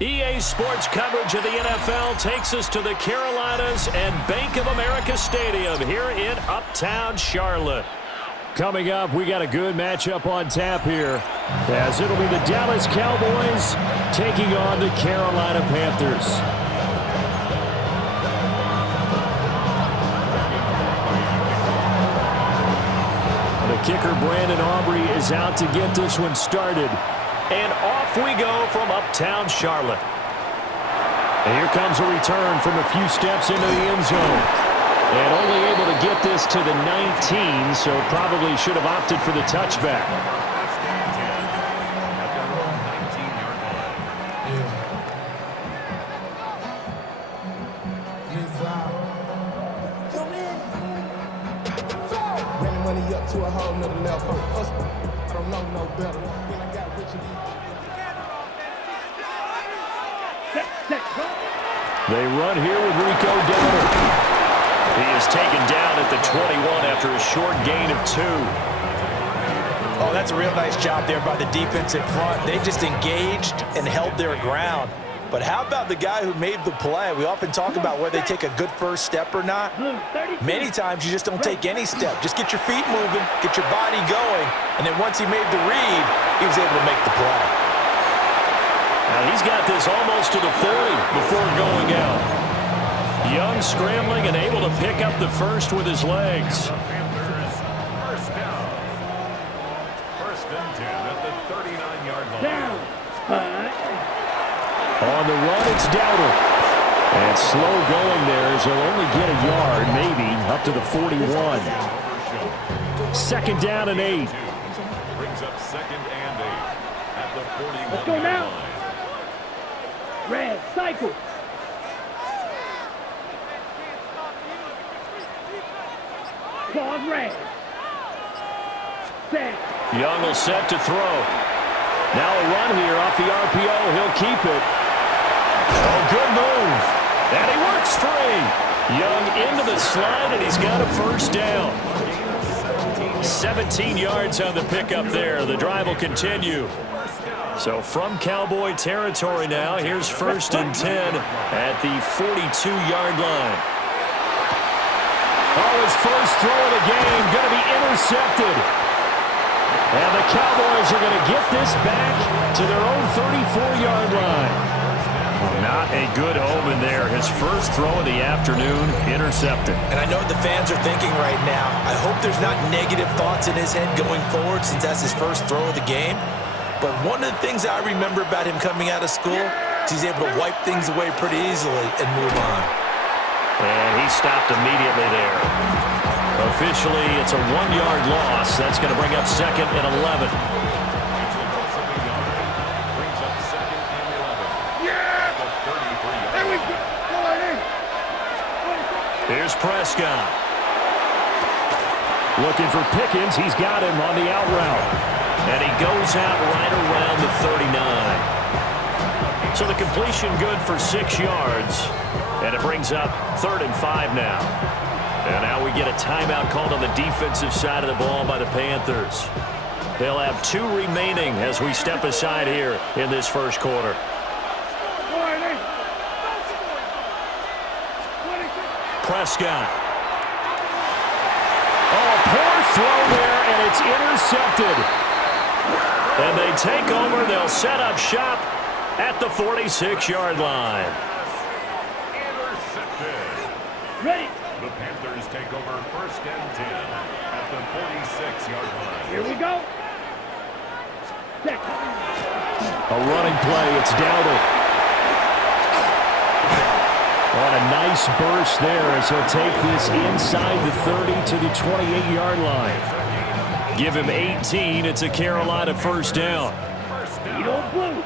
EA Sports coverage of the NFL takes us to the Carolinas and Bank of America Stadium here in Uptown Charlotte. Coming up, we got a good matchup on tap here, as it'll be the Dallas Cowboys taking on the Carolina Panthers. The kicker, Brandon Aubrey, is out to get this one started. And off we go from Uptown Charlotte. And here comes a return from a few steps into the end zone. And only able to get this to the 19, so probably should have opted for the touchback. Running money up to a whole nother level. I don't know no better. When I got rich and they run here with Rico Dowdle. He is taken down at the 21 after a short gain of 2. Oh, that's a real nice job there by the defense in front. They just engaged and held their ground. But how about the guy who made the play? We often talk about whether they take a good first step or not. Many times you just don't take any step. Just get your feet moving, get your body going, and then once he made the read, he was able to make the play. Now he's got this almost to the 40 before going out. Young scrambling and able to pick up the first with his legs. First down. First and 10 at the 39-yard line. On the run, it's Dowdle. And slow going there as he'll only get a yard, maybe, up to the 41. Second down and 8. Brings up second and 8 at the 41-yard Let's go now. line. Red, cycle. Pause, red. Set. Young will set to throw. Now a run here off the RPO. He'll keep it. Oh, good move. And he works free. Young into the slide, and he's got a first down. 17 yards on the pickup there. The drive will continue. So from Cowboy territory now, here's first and 10 at the 42-yard line. Oh, his first throw of the game going to be intercepted. And the Cowboys are going to get this back to their own 34-yard line. Not a good omen there. His first throw of the afternoon intercepted. And I know what the fans are thinking right now. I hope there's not negative thoughts in his head going forward since that's his first throw of the game. But one of the things I remember about him coming out of school is he's able to wipe things away pretty easily and move on. And he stopped immediately there. Officially, it's a 1-yard loss. That's going to bring up second and 11. Brings up second and 11. Yeah! At the 33-yard line. Here's Prescott. Looking for Pickens. He's got him on the out route. And he goes out right around the 39. So the completion good for 6 yards. And it brings up 3rd and 5 now. And now we get a timeout called on the defensive side of the ball by the Panthers. They'll have 2 remaining as we step aside here in this first quarter. Prescott. Oh, poor throw there, and it's intercepted. And they take over. They'll set up shop at the 46-yard line. Intercepted. Ready. The Panthers take over first and 10 at the 46-yard line. Here we go. Set. A running play. It's Dowdle. On a nice burst there as he'll take this inside the 30 to the 28-yard line. Give him 18. It's a Carolina first down. You don't blue.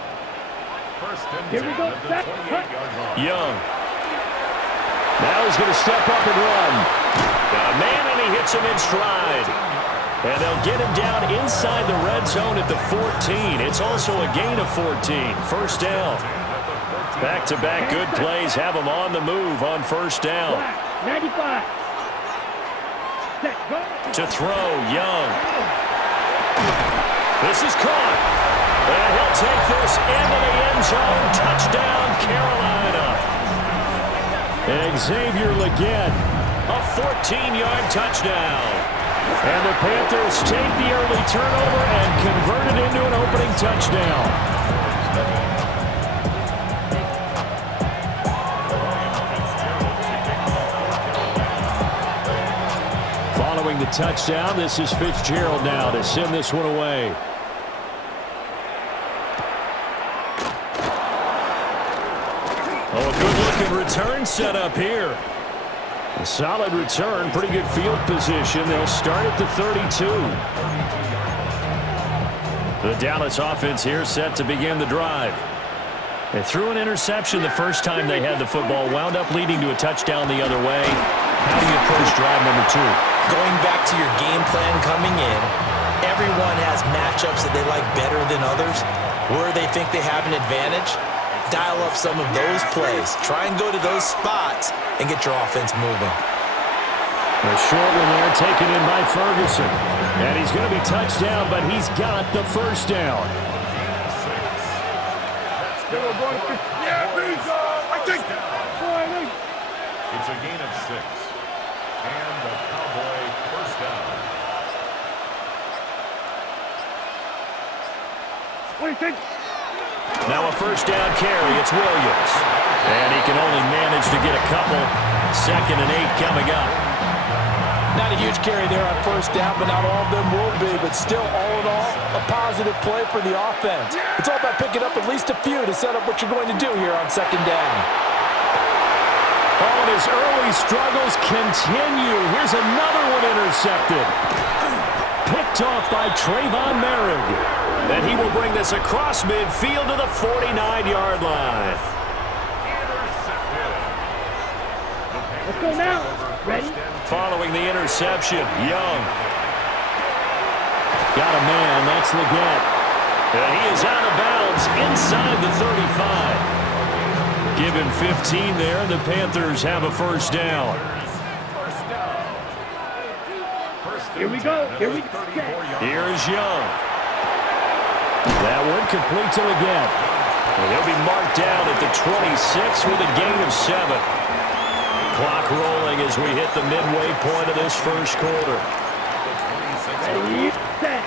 First and 10 Here we go. at the Set. 28-yard line. Young. Now he's going to step up and run. Got a man, and he hits him in stride. And they'll get him down inside the red zone at the 14. It's also a gain of 14. First down. Back-to-back good plays have him on the move on first down. 95. Set. Go. To throw, Young. This is caught. And he'll take this into the end zone. Touchdown, Carolina. Xavier Legette, a 14-yard touchdown. And the Panthers take the early turnover and convert it into an opening touchdown. Following the touchdown, this is Fitzgerald now to send this one away. Oh, a good-looking return set up here. A solid return, pretty good field position. They'll start at the 32. The Dallas offense here set to begin the drive. They threw an interception the first time they had the football, wound up leading to a touchdown the other way. How do you approach drive number 2? Going back to your game plan coming in, everyone has matchups that they like better than others. Where they think they have an advantage, dial up some of those plays. Try and go to those spots and get your offense moving. A short one there taken in by Ferguson. And he's going to be touched down, but he's got the first down. It's a gain of 6. And the Cowboy first down. 26. Now a first down carry. It's Williams. And he can only manage to get a couple. 2nd and 8 coming up. Not a huge carry there on first down, but not all of them will be. But still, all in all, a positive play for the offense. It's all about picking up at least a few to set up what you're going to do here on 2nd down. Oh, and his early struggles continue. Here's another one intercepted. Picked off by Trayvon Merrick. And he will bring this across midfield to the 49-yard line. Let's go now. Ready? Following the interception, Young. Got a man, that's Legette. And he is out of bounds inside the 35. Give him 15 there, and the Panthers have a first down. Here we go. Here we go. Here is Young. That one complete to Legette. And he'll be marked down at the 26 with a gain of 7. Clock rolling as we hit the midway point of this first quarter. Ready, set.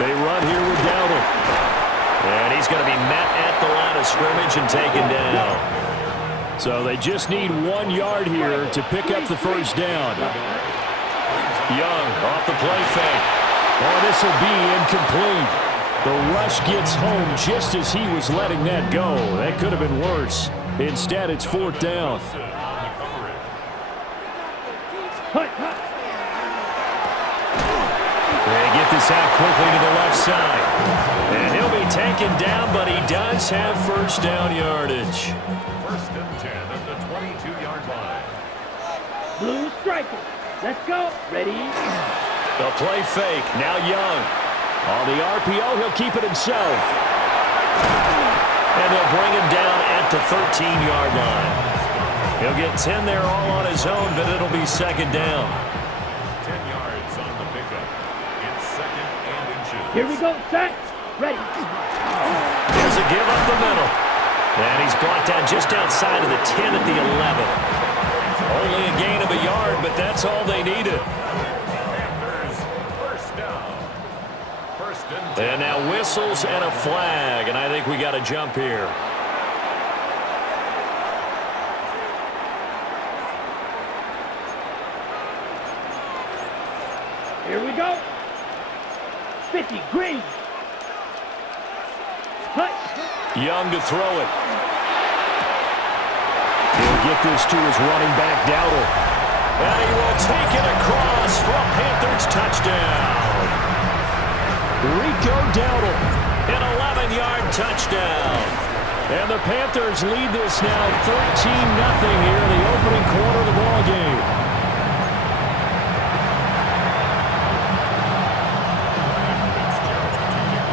They run here with Dowdle. And he's going to be met at the line of scrimmage and taken down. So they just need 1 yard here to pick up the first down. Young off the play fake. Oh, this will be incomplete. The rush gets home just as he was letting that go. That could have been worse. Instead, it's 4th down. They get this out quickly to the left side. And he'll be taken down, but he does have first down yardage. 1st and 10 at the 22-yard line. Blue striker. Let's go. Ready? The play fake. Now Young. On the RPO, he'll keep it himself. And they'll bring him down at the 13-yard line. He'll get 10 there all on his own, but it'll be 2nd down. 10 yards on the pickup. It's 2nd and inches. Here we go. Set. Ready. There's a give up the middle. And he's brought down just outside of the 10 at the 11. Only a gain of a yard, but that's all they needed. Panthers first down. 1st and 10. And now whistles and a flag, and I think we got to jump here. Here we go. 50. Green. Hut. Young to throw it. He'll get this to his running back, Dowdle. And he will take it across for a Panthers touchdown. Rico Dowdle, an 11-yard touchdown. And the Panthers lead this now 13-0 here in the opening quarter of the ball game.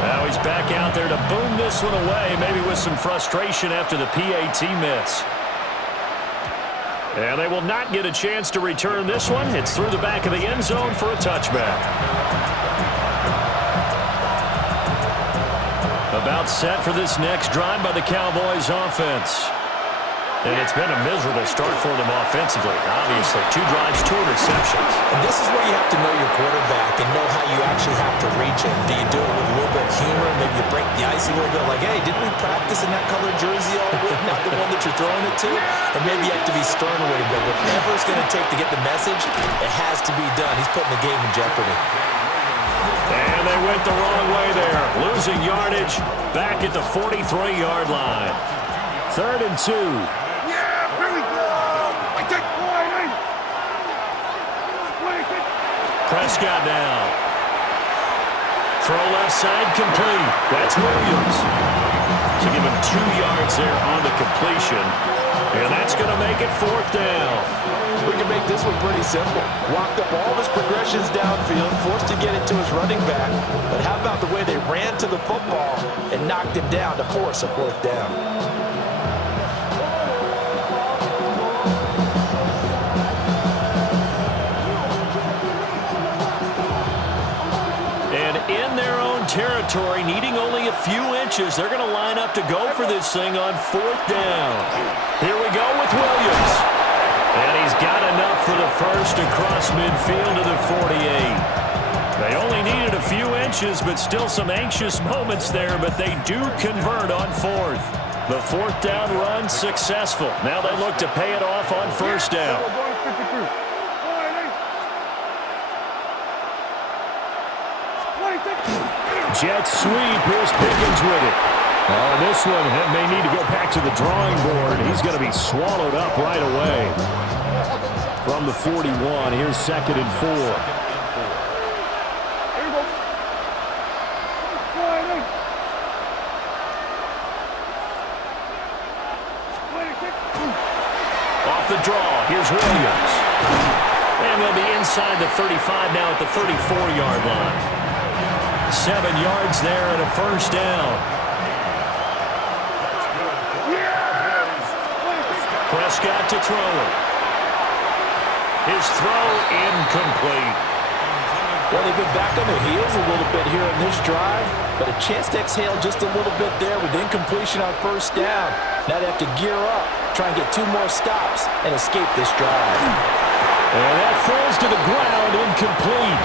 Now he's back out there to boom this one away, maybe with some frustration after the PAT miss. And they will not get a chance to return this one. It's through the back of the end zone for a touchback. Timeout set for this next drive by the Cowboys offense. And it's been a miserable start for them offensively. Obviously, 2 drives, 2 interceptions. And this is where you have to know your quarterback and know how you actually have to reach him. Do you do it with a little bit of humor? Maybe you break the ice a little bit like, hey, didn't we practice in that colored jersey all week? Not the one that you're throwing it to? And maybe you have to be stern with him. But whatever it's going to take to get the message, it has to be done. He's putting the game in jeopardy. And they went the wrong way there. Losing yardage back at the 43-yard line. 3rd and 2. Prescott now. Throw left side complete. That's Williams. So give him 2 yards there on the completion. And that's going to make it 4th down. We can make this one pretty simple. Walked up all his progressions downfield, forced to get it to his running back. But how about the way they ran to the football and knocked him down to force a 4th down? In their own territory, needing only a few inches, they're going to line up to go for this thing on 4th down. Here we go with Williams. And he's got enough for the first across midfield to the 48. They only needed a few inches, but still some anxious moments there, but they do convert on 4th. The 4th down run successful. Now they look to pay it off on 1st down. Jet sweep. Here's Pickens with it. Oh, this one may need to go back to the drawing board. He's going to be swallowed up right away. From the 41, here's 2nd and 4. Off the draw, here's Williams. And they'll be inside the 35 now at the 34-yard line. 7 yards there and a 1st down. Prescott to throw it. His throw incomplete. Well, they've been back on their heels a little bit here in this drive, but a chance to exhale just a little bit there with incompletion on 1st down. Now they have to gear up, try and get 2 more stops and escape this drive. And that falls to the ground, incomplete.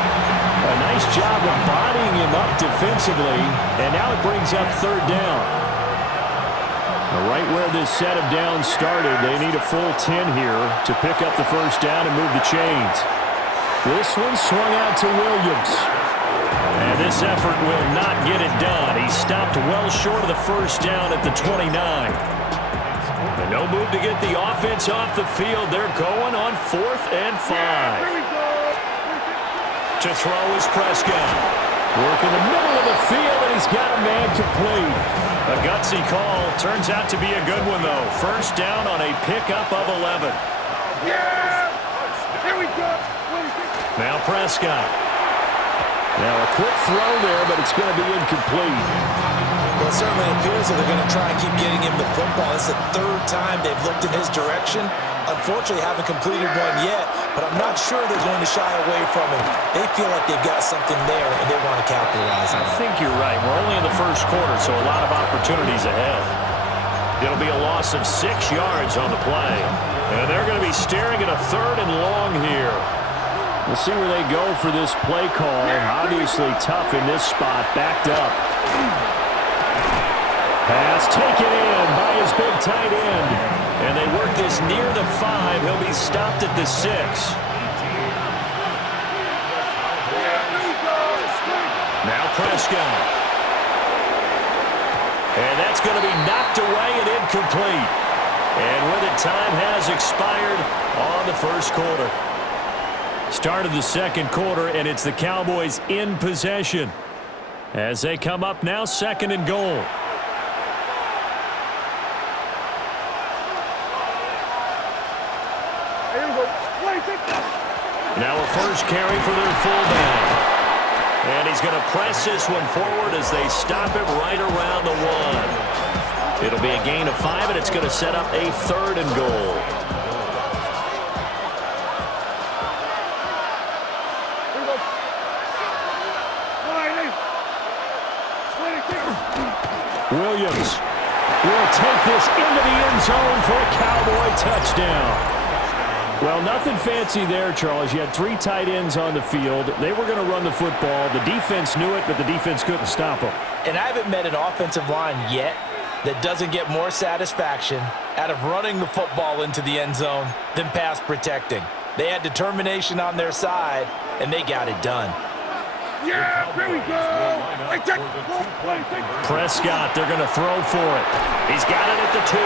A nice job of bodying him up defensively, and now it brings up 3rd down. Right where this set of downs started, they need a full 10 here to pick up the 1st down and move the chains. This one swung out to Williams. And this effort will not get it done. He stopped well short of the 1st down at the 29. And no move to get the offense off the field. They're going on 4th and 5. To throw is Prescott. Work in the middle of the field, and he's got a man complete. A gutsy call. Turns out to be a good one, though. 1st down on a pickup of 11. Yeah! Here we go! Now Prescott. Now a quick throw there, but it's going to be incomplete. Well, it certainly appears that they're going to try and keep getting him the football. It's the 3rd time they've looked in his direction. Unfortunately, haven't completed one yet, but I'm not sure they're going to shy away from him. They feel like they've got something there, and they want to capitalize on it. I think you're right. We're only in the 1st quarter, so a lot of opportunities ahead. It'll be a loss of 6 yards on the play. And they're going to be staring at a 3rd and long here. We'll see where they go for this play call. Obviously tough in this spot, backed up. Pass taken in by his big tight end. And they work this near the 5. He'll be stopped at the 6. Now Prescott. And that's going to be knocked away and incomplete. And with it, time has expired on the 1st quarter. Start of the 2nd quarter, and it's the Cowboys in possession. As they come up now, 2nd and goal. Now a 1st carry for their fullback. And he's going to press this one forward as they stop it right around the 1. It'll be a gain of 5, and it's going to set up a 3rd and goal. Williams will take this into the end zone for a Cowboy touchdown. Well, nothing fancy there, Charles. You had 3 tight ends on the field. They were going to run the football. The defense knew it, but the defense couldn't stop them. And I haven't met an offensive line yet that doesn't get more satisfaction out of running the football into the end zone than pass protecting. They had determination on their side, and they got it done. Yeah, there we go. Prescott, they're going to throw for it. He's got it at the 2.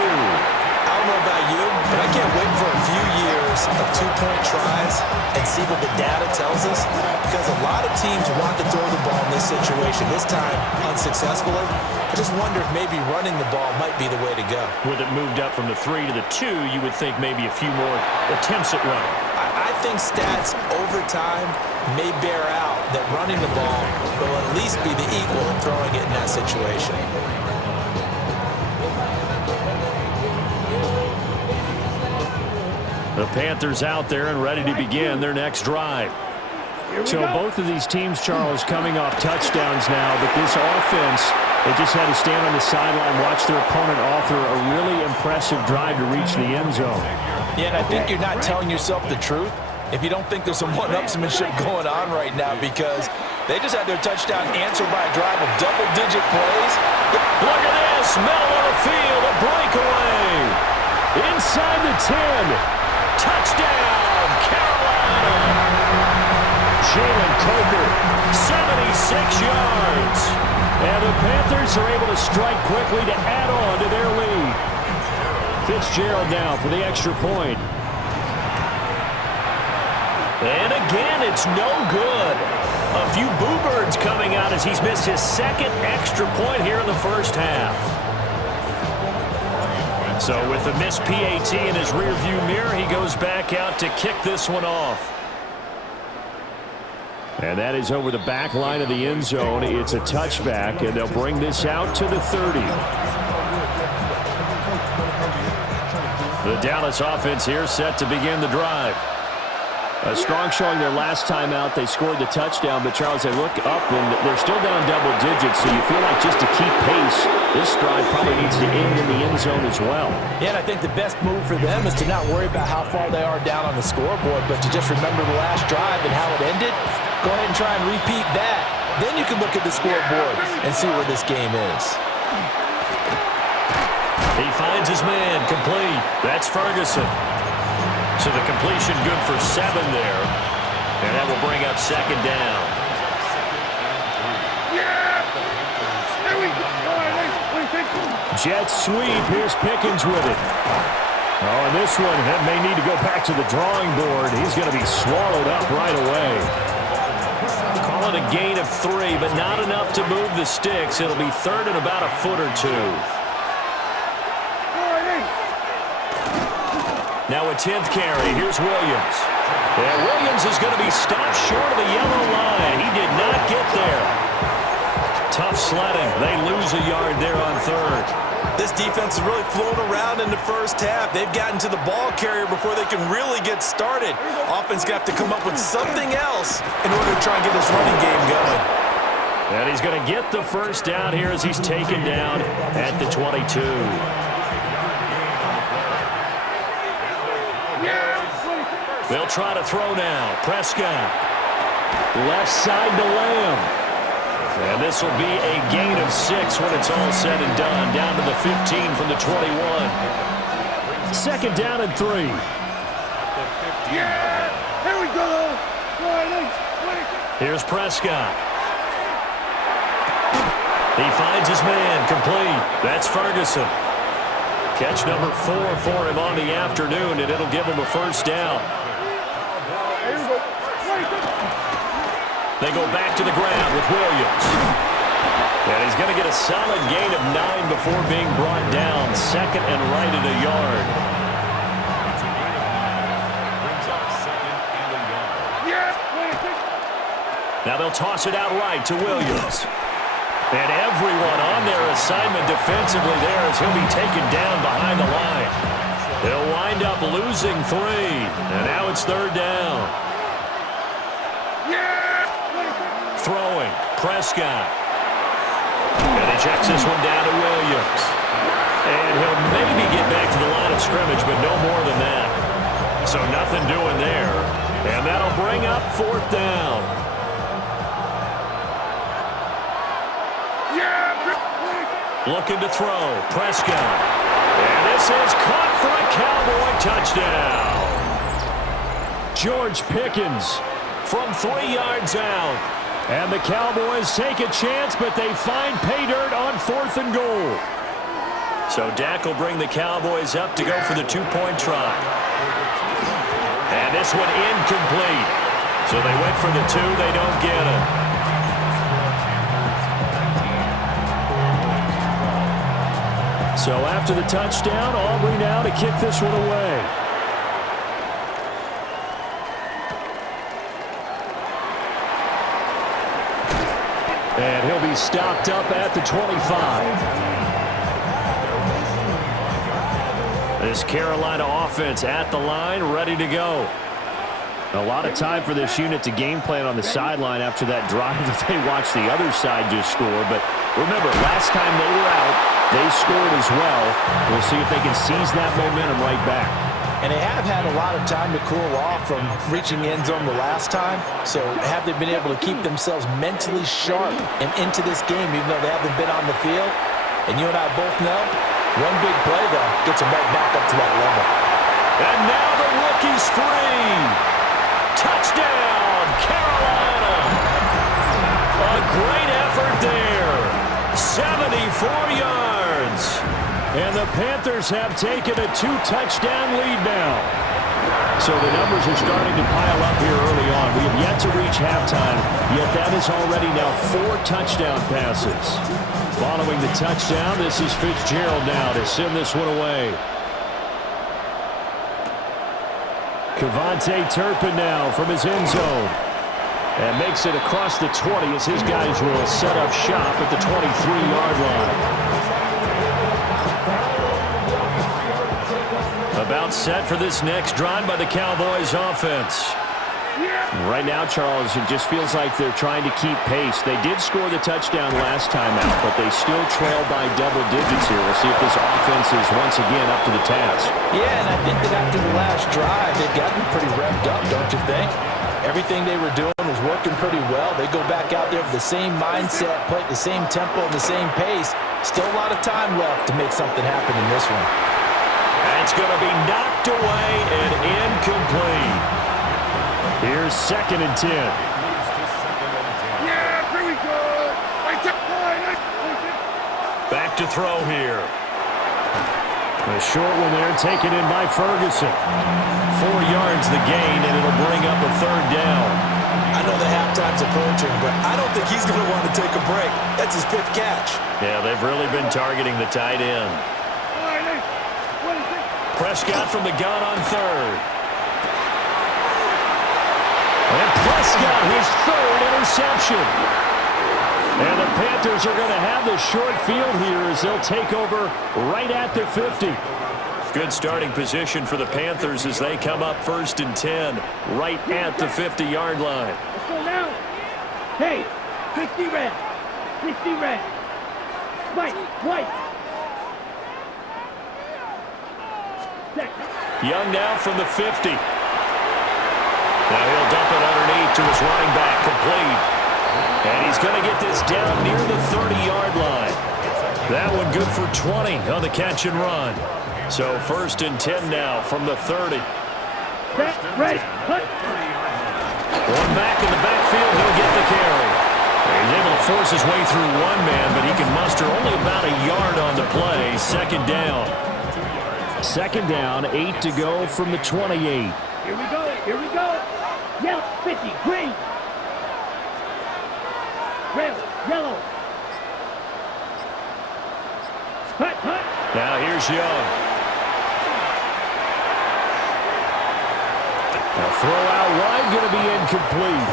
I don't know about you, but I can't wait for a few years of 2-point tries and see what the data tells us, because a lot of teams want to throw the ball in this situation, this time unsuccessfully. I just wonder if maybe running the ball might be the way to go. With it moved up from the 3 to the 2, you would think maybe a few more attempts at running. I think stats over time may bear out that running the ball will at least be the equal of throwing it in that situation. The Panthers out there and ready to begin their next drive. So both of these teams, Charles, coming off touchdowns now, but this offense, they just had to stand on the sideline, watch their opponent author a really impressive drive to reach the end zone. Yeah, and I think you're not telling yourself the truth if you don't think there's some one-upsmanship going on right now, because they just had their touchdown answered by a drive of double-digit plays. Look at this, middle of the field, a breakaway. Inside the 10. Touchdown, Carolina! Jalen Coker, 76 yards. And the Panthers are able to strike quickly to add on to their lead. Fitzgerald now for the extra point. And again, it's no good. A few boo birds coming out as he's missed his 2nd extra point here in the first half. So with the missed PAT in his rearview mirror, he goes back out to kick this one off. And that is over the back line of the end zone. It's a touchback, and they'll bring this out to the 30. The Dallas offense here set to begin the drive. A strong showing their last time out. They scored the touchdown, but Charles, they look up and they're still down double digits, so you feel like just to keep pace, this drive probably needs to end in the end zone as well. Yeah, and I think the best move for them is to not worry about how far they are down on the scoreboard, but to just remember the last drive and how it ended. Go ahead and try and repeat that. Then you can look at the scoreboard and see where this game is. He finds his man, complete. That's Ferguson. So the completion good for 7 there. And that will bring up 2nd down. Jet sweep. Here's Pickens with it. Oh, and this one may need to go back to the drawing board. He's going to be swallowed up right away. Call it a gain of 3, but not enough to move the sticks. It'll be 3rd and about a foot or 2. Now a 10th carry. Here's Williams. And Williams is going to be stopped short of the yellow line. He did not get there. Tough sledding. They lose a yard there on 3rd. This defense is really flown around in the first half. They've gotten to the ball carrier before they can really get started. Offense got to come up with something else in order to try and get this running game going. And he's going to get the first down here as he's taken down at the 22. They'll try to throw now. Prescott. Left side to Lamb. And this will be a gain of 6 when it's all said and done. Down to the 15 from the 21. 2nd down and 3. Yeah! Here we go! Here's Prescott. He finds his man, complete. That's Ferguson. Catch number 4 for him on the afternoon, and it'll give him a first down. They go back to the ground with Williams. And he's going to get a solid gain of 9 before being brought down. 2nd and right at a yard. Now they'll toss it out right to Williams. And everyone on their assignment defensively there as he'll be taken down behind the line. They'll wind up losing 3. And now it's 3rd down. Throwing, Prescott. And he checks this one down to Williams. And he'll maybe get back to the line of scrimmage, but no more than that. So nothing doing there. And that'll bring up 4th down. Looking to throw. Prescott. And this is caught for a Cowboy touchdown. George Pickens from 3 yards out. And the Cowboys take a chance, but they find pay dirt on 4th and goal. So Dak will bring the Cowboys up to go for the 2-point try. And this one incomplete. So they went for the 2. They don't get it. So after the touchdown, Aubrey now to kick this one away. And he'll be stopped up at the 25. This Carolina offense at the line, ready to go. A lot of time for this unit to game plan on the sideline after that drive that they watched the other side just score. But remember, last time they were out, they scored as well. We'll see if they can seize that momentum right back. And they have had a lot of time to cool off from reaching the end zone the last time. So have they been able to keep themselves mentally sharp and into this game, even though they haven't been on the field? And you and I both know, one big play, though, gets them right back up to that level. And now the rookie's free. Touchdown, Carolina. A great effort there. 74 yards. And the Panthers have taken a 2-touchdown lead now. So the numbers are starting to pile up here early on. We have yet to reach halftime, yet that is already now 4 touchdown passes. Following the touchdown, this is Fitzgerald now to send this one away. Kevontae Turpin now from his end zone. And makes it across the 20 as his guys will set up shop at the 23-yard line. About set for this next drive by the Cowboys offense. Right now, Charles, it just feels like they're trying to keep pace. They did score the touchdown last time out, but they still trail by double digits here. We'll see if this offense is once again up to the task. Yeah, and I think that after the last drive, they've gotten pretty revved up, don't you think? Everything they were doing was working pretty well. They go back out there with the same mindset, play at the same tempo, and the same pace. Still a lot of time left to make something happen in this one. That's going to be knocked away and incomplete. Here's 2nd and 10. Yeah, here we go. Back to throw here. A short one there taken in by Ferguson. 4 yards the gain, and it'll bring up a 3rd down. I know the halftime's approaching, but I don't think he's going to want to take a break. That's his 5th catch. Yeah, they've really been targeting the tight end. Prescott from the gun on 3rd. And Prescott, his 3rd interception. And the Panthers are going to have the short field here as they'll take over right at the 50. Good starting position for the Panthers as they come up 1st and 10 right at the 50-yard line. Let's go now. Hey, 60 red. 60 red. Mike, white. Young now from the 50. Now he'll dump it underneath to his running back, complete. And he's going to get this down near the 30-yard line. That one good for 20 on the catch and run. So 1st and 10 now from the 30. Set, ready, cut. One back in the backfield, he'll get the carry. He's able to force his way through one man, but he can muster only about a yard on the play. 2nd down. 2nd down, 8 to go from the 28. Here we go, here we go. Yellow, 50, green. Red, yellow. Hut, hut. Now here's Young. Now throw out wide, going to be incomplete.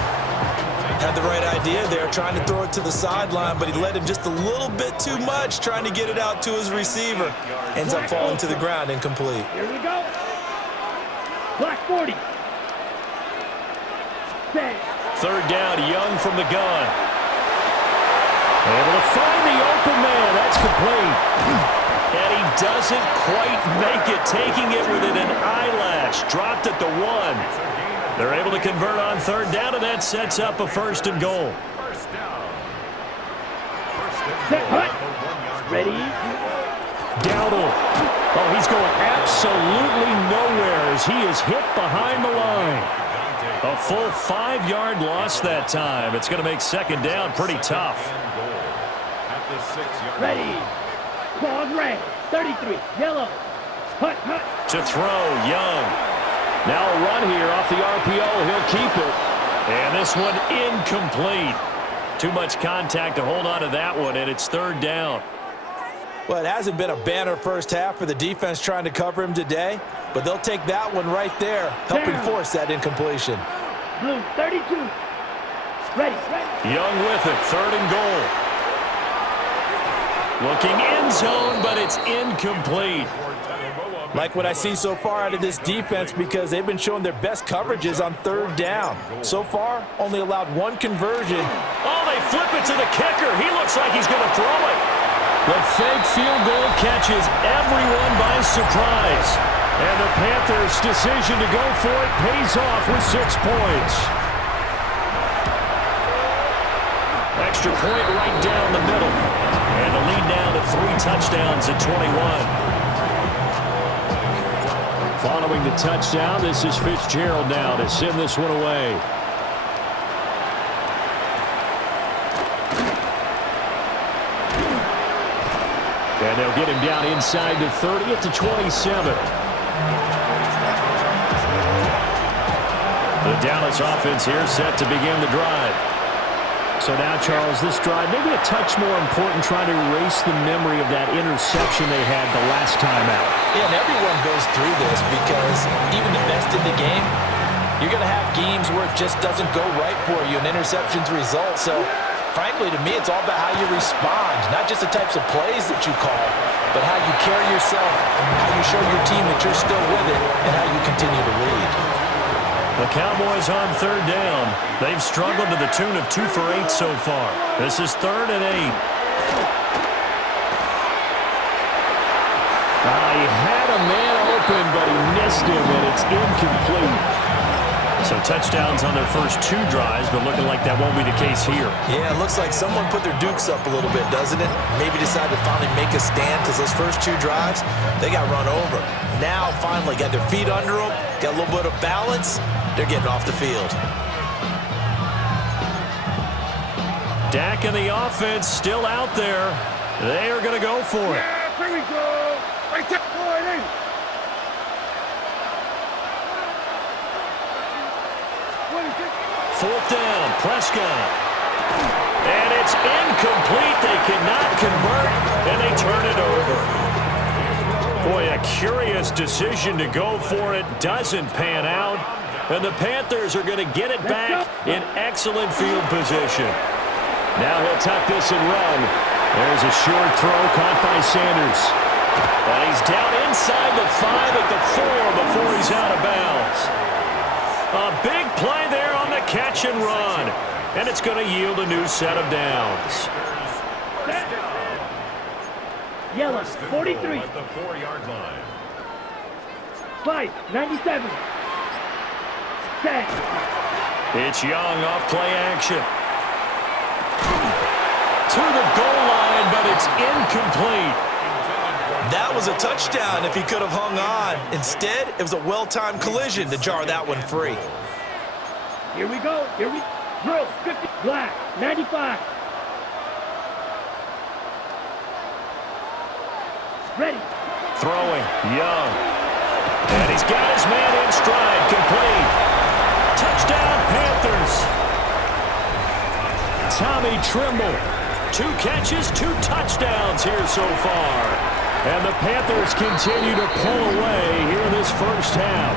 Had the right idea there, trying to throw it to the sideline, but he led him just a little bit too much, trying to get it out to his receiver. Ends up falling to the ground, incomplete. Here we go. Black 40. Set. 3rd down, Young from the gun. Able to find the open man. That's complete. And he doesn't quite make it, taking it within an eyelash. Dropped at the 1. They're able to convert on third down, and that sets up a 1st and goal. Set, hut. Ready? Dowdle. Oh, he's going absolutely nowhere as he is hit behind the line. A full 5-yard loss that time. It's going to make second down pretty tough. Ready. Claws red. 33. Yellow. Hut, hut. To throw, Young. Now a run here off the RPO. He'll keep it. And this one incomplete. Too much contact to hold on to that one, and it's third down. Well, it hasn't been a banner first half for the defense trying to cover him today, but they'll take that one right there, helping force that incompletion. Blue, 32. Ready, ready. Young with it, 3rd and goal. Looking end zone, but it's incomplete. Like what I see so far out of this defense because they've been showing their best coverages on third down. So far, only allowed 1 conversion. Oh, they flip it to the kicker. He looks like he's going to throw it. The fake field goal catches everyone by surprise. And the Panthers' decision to go for it pays off with 6 points. Extra point right down the middle. And the lead now to 3 touchdowns at 21. Following the touchdown, this is Fitzgerald now to send this one away. And they'll get him down inside the 30 at the 27. The Dallas offense here set to begin the drive. So now, Charles, this drive maybe a touch more important, trying to erase the memory of that interception they had the last time out. Yeah, and everyone goes through this because even the best in the game, you're going to have games where it just doesn't go right for you and interceptions result. So, frankly, to me, it's all about how you respond, not just the types of plays that you call, but how you carry yourself, how you show your team that you're still with it, and how you continue to lead. The Cowboys on third down. They've struggled to the tune of 2 for 8 so far. This is 3rd and 8. He had a man open, but he missed him, and it's incomplete. So touchdowns on their first 2 drives, but looking like that won't be the case here. Yeah, it looks like someone put their dukes up a little bit, doesn't it? Maybe decided to finally make a stand because those first 2 drives, they got run over. Now, finally, got their feet under them, got a little bit of balance. They're getting off the field. Dak and the offense still out there. They are going to go for it. Yeah, here we go. Right there, boy, in. 4th down, Prescott. And it's incomplete. They cannot convert, and they turn it over. Boy, a curious decision to go for it. Doesn't pan out. And the Panthers are going to get it back in excellent field position. Now he'll tuck this and run. There's a short throw caught by Sanders. And he's down inside the 5 at the 4 before he's out of bounds. A big play there on the catch and run. And it's going to yield a new set of downs. Yellow, 43. At the 4-yard line. 5, 97. Set. It's Young off play action. To the goal line, but it's incomplete. That was a touchdown if he could have hung on. Instead, it was a well-timed collision to jar that one free. Here we go. Here we go. 50. Black, 95. Ready. Throwing, Young. And he's got his man in stride, complete. Touchdown, Panthers. Tommy Tremble. 2 catches, 2 touchdowns here so far. And the Panthers continue to pull away here in this first half.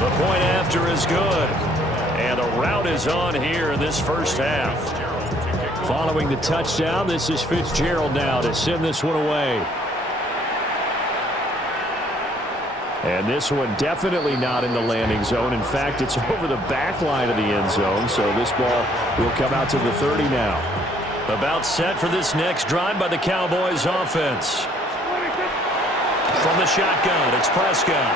The point after is good. And a rout is on here in this first half. Following the touchdown, this is Fitzgerald now to send this one away. And this one definitely not in the landing zone. In fact, it's over the back line of the end zone. So this ball will come out to the 30 now. About set for this next drive by the Cowboys offense. From the shotgun, it's Prescott.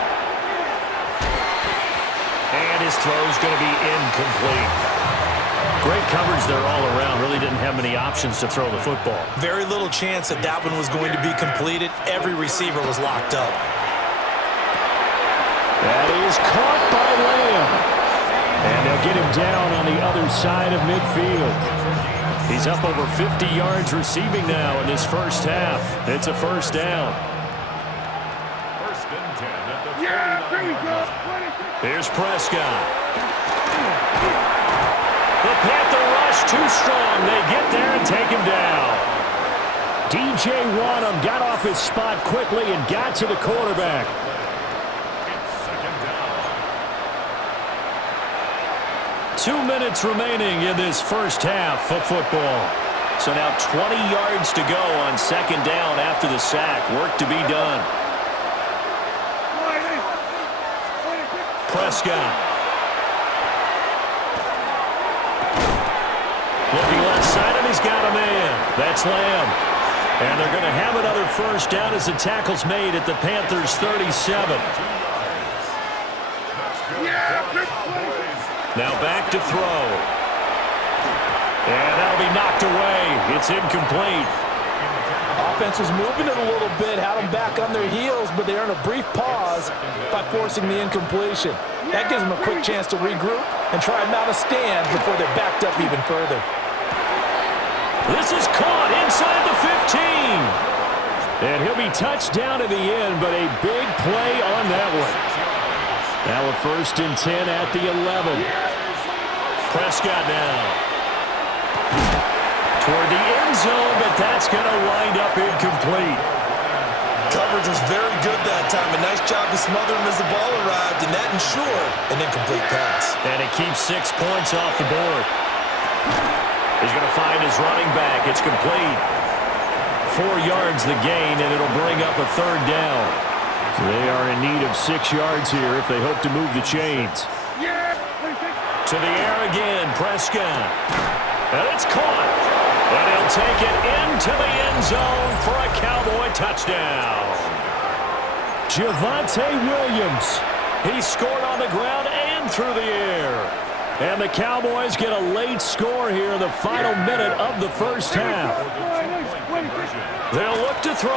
And his throw's going to be incomplete. Great coverage there all around. Really didn't have many options to throw the football. Very little chance that that one was going to be completed. Every receiver was locked up. That is caught by Lamb. And they'll get him down on the other side of midfield. He's up over 50 yards receiving now in this first half. It's a first down. First and 10 at the 49. Here's Prescott. The Panther rush too strong. They get there and take him down. DJ Wanham got off his spot quickly and got to the quarterback. It's second down. 2 minutes remaining in this first half of football. So now 20 yards to go on second down after the sack. Work to be done. Prescott. Looking left side, and he's got a man. That's Lamb. And they're going to have another first down as the tackle's made at the Panthers' 37. Now back to throw. And that'll be knocked away. It's incomplete. Offense was moving it a little bit, had them back on their heels, but they earned a brief pause by forcing the incompletion. That gives them a quick chance to regroup and try and mount a stand before they're backed up even further. This is caught inside the 15. And he'll be touched down at the end, but a big play on that one. Now a first and 10 at the 11. Prescott now. Toward the end zone, but that's going to wind up incomplete. Coverage was very good that time. A nice job to smother him as the ball arrived, and that ensured an incomplete pass. And it keeps 6 points off the board. He's going to find his running back. It's complete. 4 yards the gain, and it'll bring up a third down. They are in need of 6 yards here if they hope to move the chains. To the air again, Prescott. And it's caught. And he'll take it into the end zone for a Cowboy touchdown. Javonte Williams. He scored on the ground and through the air. And the Cowboys get a late score here in the final minute of the first half. They'll look to throw.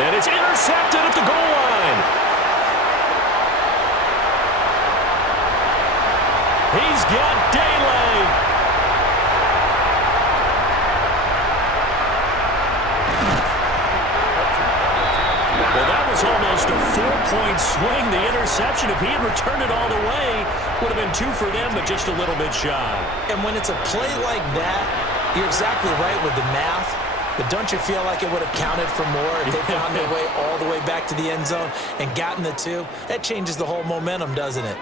And it's intercepted at the goal line. He's got daylight. Well, that was almost a 4-point swing. The interception, if he had returned it all the way, would have been 2 for them, but just a little bit shy. And when it's a play like that, you're exactly right with the math. But don't you feel like it would have counted for more if they found their way all the way back to the end zone and gotten the 2? That changes the whole momentum, doesn't it?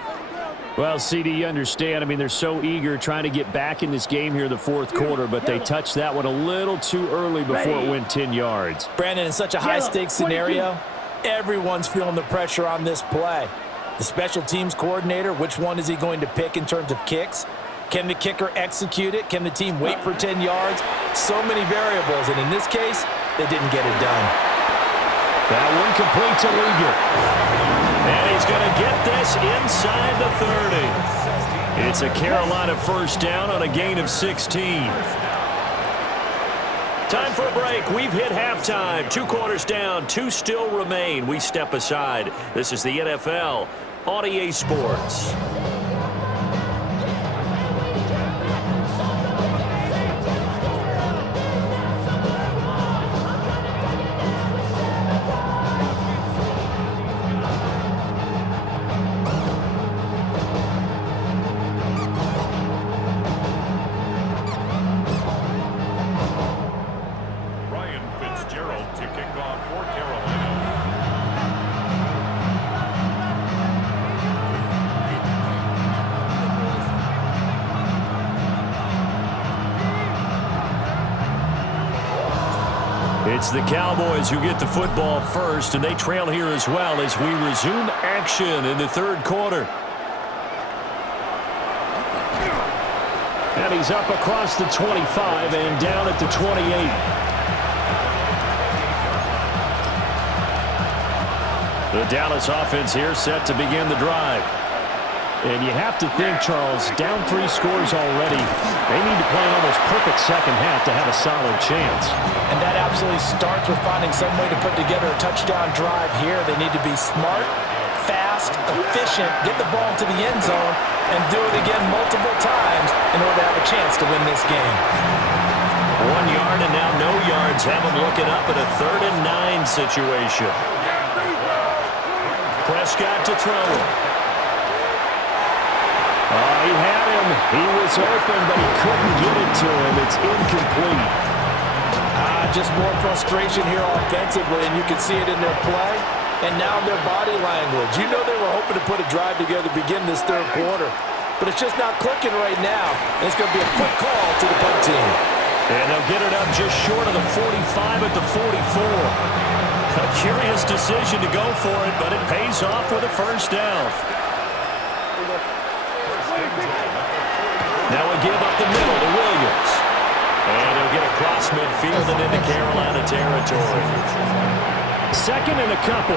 Well, CD, you understand. I mean, they're so eager trying to get back in this game here in the fourth quarter, but they touched that one a little too early before it went 10 yards. Brandon, in such a high-stakes scenario, everyone's feeling the pressure on this play. The special teams coordinator, which one is he going to pick in terms of kicks? Can the kicker execute it? Can the team wait for 10 yards? So many variables, and in this case, they didn't get it done. That one complete to Liger. And he's going to get this inside the 30. It's a Carolina first down on a gain of 16. Time for a break. We've hit halftime. 2 quarters down, 2 still remain. We step aside. This is the NFL on EA Sports. It's the Cowboys who get the football first, and they trail here as well as we resume action in the third quarter. And he's up across the 25 and down at the 28. The Dallas offense here set to begin the drive. And you have to think, Charles, down 3 scores already. They need to play an almost perfect second half to have a solid chance. And that absolutely starts with finding some way to put together a touchdown drive here. They need to be smart, fast, efficient, get the ball to the end zone, and do it again multiple times in order to have a chance to win this game. 1 yard and now no yards. Have them looking up at a 3rd and 9 situation. Prescott to throw. He had him. He was open, but he couldn't get it to him. It's incomplete. Just more frustration here offensively, and you can see it in their play and now their body language. You know they were hoping to put a drive together to begin this 3rd quarter, but it's just not clicking right now. And it's going to be a quick call to the punt team. And they'll get it up just short of the 45 at the 44. A curious decision to go for it, but it pays off with a first down. Now we give up the middle to Williams. And he'll get across midfield and into Carolina territory. 2nd and a couple.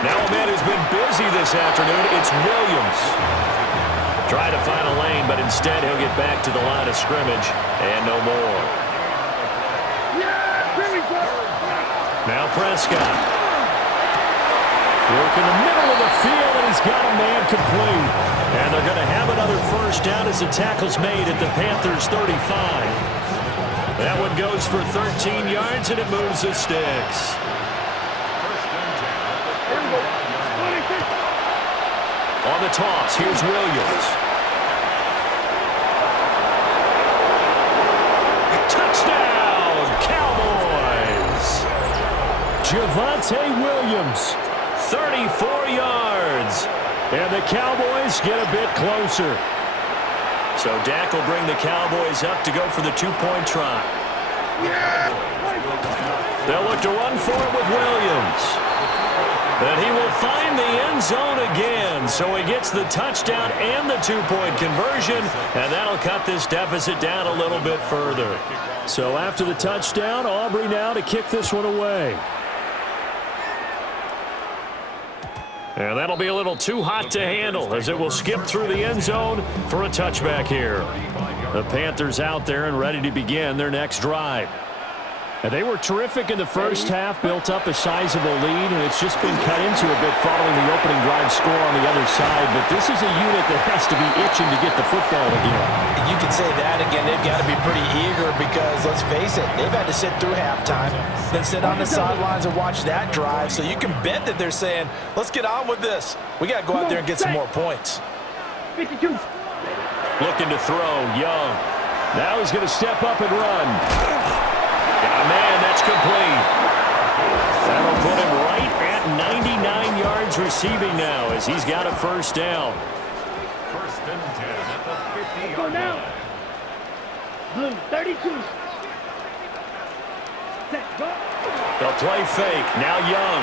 Now a man who's been busy this afternoon, it's Williams. Try to find a lane, but instead he'll get back to the line of scrimmage and no more. Now Prescott. Work in the middle of the field, and he's got a man complete. And they're going to have another first down as the tackle's made at the Panthers' 35. That one goes for 13 yards, and it moves the sticks. On the toss, here's Williams. Touchdown, Cowboys! Javonte Williams. 34 yards. And the Cowboys get a bit closer. So Dak will bring the Cowboys up to go for the 2-point try. They'll look to run for it with Williams. And he will find the end zone again. So he gets the touchdown and the 2-point conversion. And that'll cut this deficit down a little bit further. So after the touchdown, Aubrey now to kick this one away. And that'll be a little too hot to handle as it will skip through the end zone for a touchback here. The Panthers out there and ready to begin their next drive. And they were terrific in the first half, built up a sizable lead, and it's just been cut into a bit following the opening drive score on the other side. But this is a unit that has to be itching to get the football again. You can say that again. They've got to be pretty eager because, let's face it, they've had to sit through halftime, then sit on the sidelines and watch that drive. So you can bet that they're saying, let's get on with this. We got to go out there and get some more points. 52. Looking to throw, Young. Now he's going to step up and run. Man, that's complete. That'll put him right at 99 yards receiving now as he's got a first down. 1st and 10 at the 50-yard Go now. Blue, 32. Set, go. They'll play fake. Now Young.